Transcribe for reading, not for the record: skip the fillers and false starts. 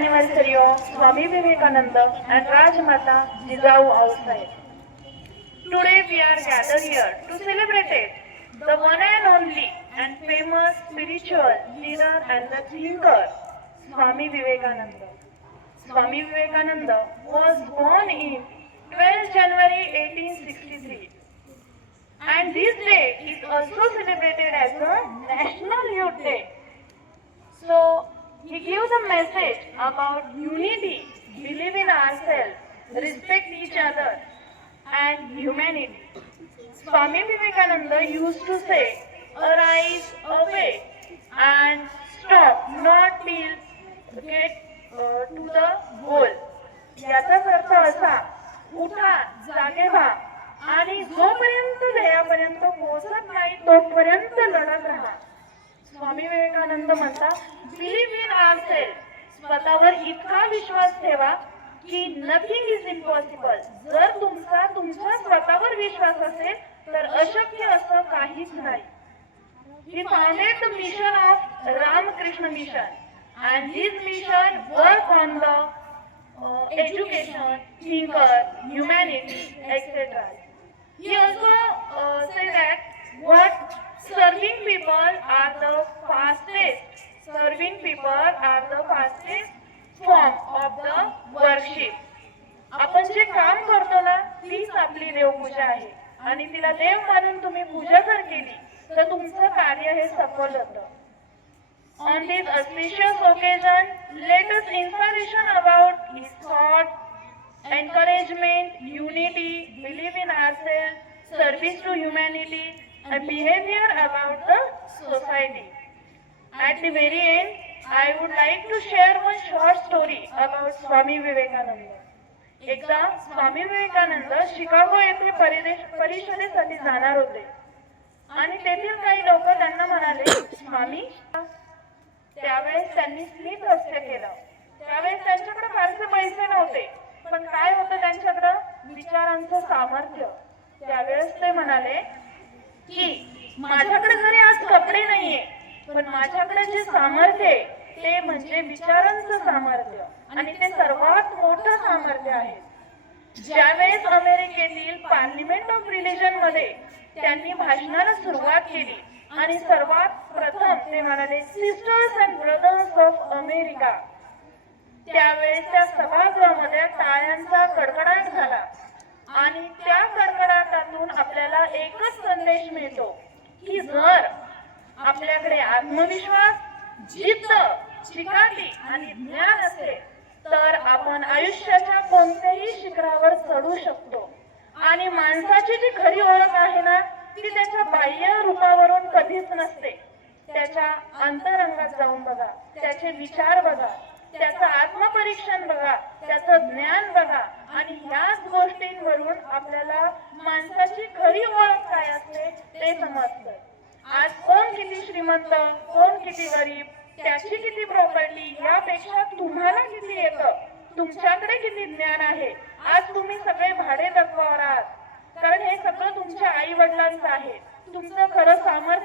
anniversary of Swami Vivekananda and Rajmata Jijau outside. Today we are gathered here to celebrate it, the one and only and famous spiritual leader and the thinker, Swami Vivekananda. Swami Vivekananda was born in 12 January 1863, and this day is also celebrated as a National Youth Day. So he gives a message about unity, believe in ourselves, respect each other, and humanity. Swami Vivekananda used to say, arise, awake, and stop, not till get to the goal. याचाच अर्थ असा, उठा, जागे व्हा आणि जोपर्यंत ध्येयापर्यंत पोहोचत नाही तोपर्यंत लढत राहा. स्वामी विवेकानंद म्हणतात, बिलीव्ह इन आवरसेल्फ, स्वतःवर इतका विश्वास ठेवा की नथिंग इज इम्पॉसिबल. जर तुमचा स्वतःवर विश्वास असेल तर अशक्य असं काहीच नाही. He founded the mission of Ramakrishna Mission and his mission work on the education, thinker, humanity, etc. He also said that what serving people are the fastest form of the worship. आपण जे काम करतो ना तीच आपली देवपूजा आहे आणि तिला देव मानून तुम्ही पूजा जर केली तर तुमचं कार्य हे सफल होतं. On this auspicious occasion, let us inspiration about his thought, encouragement, unity, belief in ourselves, service to humanity, and behavior about the society. At the very end, I would like to share one short story about Swami Vivekananda. एकदा Swami Vivekananda Chicago येथे परिषदेसाठी जाणार होते आणि तेथील काही लोक त्यांना म्हणाले, स्वामी. त्यावेळेस त्यांनी स्मित हास्य केलं. त्यावेळेस त्यांच्याकडे फारसे पैसे नव्हते, पण काय होतं त्यांच्याकडे, विचारांचं सामर्थ्य. त्यावेळेस ते म्हणाले की माझ्याकडे जरी आज कपडे नाहीये, पण माझ्याकडे जे सामर्थ्य आहे ते म्हणजे विचारांचं सामर्थ्य आणि ते सर्वात मोठं सामर्थ्य आहे. ज्यावेळेस अमेरिकेतील पार्लिमेंट ऑफ रिलिजन मध्ये त्यांनी भाषणाला सुरुवात केली आणि सर्वात प्रथम ते म्हणाले, sisters and brothers of America. त्यावेळेस त्या सभागृहामध्ये टाळ्यांचा कडकडाट झाला आणि त्या कडकडाटातून आपल्याला एकच संदेश मिळतो की जर आपल्याकडे आत्मविश्वास, जिद्द, चिकाटी आणि ज्ञान असेल तर आपण आयुष्याच्या कोणत्याही शिखरावर चढू शकतो. आणि माणसाची जी खरी ओळख आहे ना ती त्याच्या बाह्य रूपावरून कधीच नसते. त्याच्या अंतरंगात जाऊन बघा, त्याचे विचार बघा, त्याचं आत्मपरीक्षण बघा, त्याचं ज्ञान बघा आणि ह्याच गोष्टींवरून आपल्याला माणसाची खरी ओळख काय असते ते समजतं. आज कोण किती श्रीमंत, कोण किती गरीब, त्याची किती प्रॉपर्टी यापेक्षा तुम्हाला किती येतं, तुमच्याकडे किती ज्ञान आहे. आज तुम्ही सगळे भाडे तत्वावर आहात कारण हे सगळं तुमच्या आई वडिलांचं आहे. तुमचं खरं सामर्थ्य